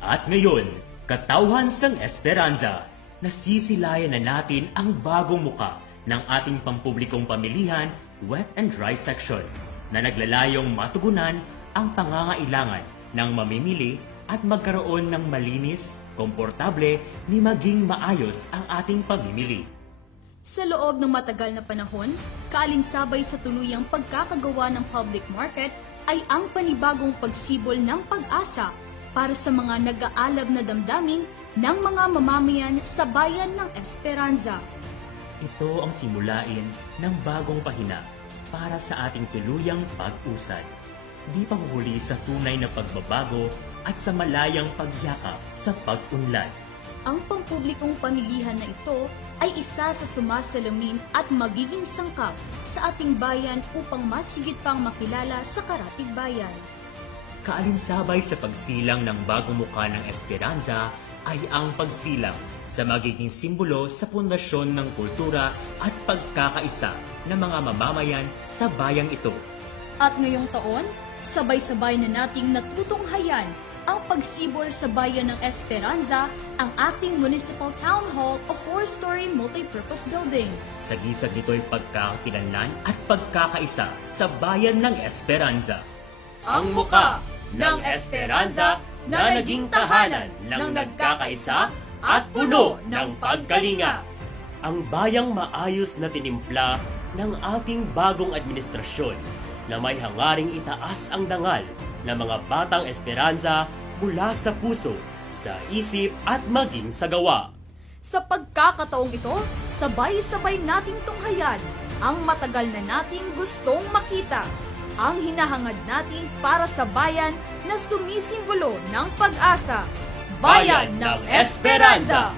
At ngayon, katawhan sang Esperanza, nasisilayan na natin ang bagong muka ng ating pampublikong pamilihan, wet and dry section, na naglalayong matugunan ang pangangailangan ng mamimili at magkaroon ng malinis, komportable, ni maging maayos ang ating pamimili. Sa loob ng matagal na panahon, kaalinsabay sa tuluyang pagkakagawa ng public market ay ang panibagong pagsibol ng pag-asa para sa mga nag-aalab na damdamin ng mga mamamayan sa bayan ng Esperanza. Ito ang simulain ng bagong pahina para sa ating tuluyang pag-usad. Di panghuli sa tunay na pagbabago at sa malayang pagyakap sa pag-unlad. Ang pampublikong pamilihan na ito ay isa sa sumasalamin at magiging sangkap sa ating bayan upang mas higit pang makilala sa karatig bayan. Kaalinsabay sa pagsilang ng bagong muka ng Esperanza ay ang pagsilang sa magiging simbolo sa pundasyon ng kultura at pagkakaisa ng mga mamamayan sa bayang ito. At ngayong taon, sabay-sabay na nating natutunghayan ang pagsibol sa bayan ng Esperanza, ang ating Municipal Town Hall o 4-story multipurpose building. Sagisag nito'y pagkakakilanlan at pagkakaisa sa bayan ng Esperanza. Ang muka ng Esperanza na naging tahanan ng nagkakaisa at puno ng pagkalinga. Ang bayang maayos na tinimpla ng ating bagong administrasyon na may hangaring itaas ang dangal ng mga batang Esperanza mula sa puso, sa isip at maging sa gawa. Sa pagkakataong ito, sabay-sabay nating tunghayan ang matagal na nating gustong makita, ang hinahangad natin para sa bayan na sumisimbolo ng pag-asa. Bayan ng Esperanza!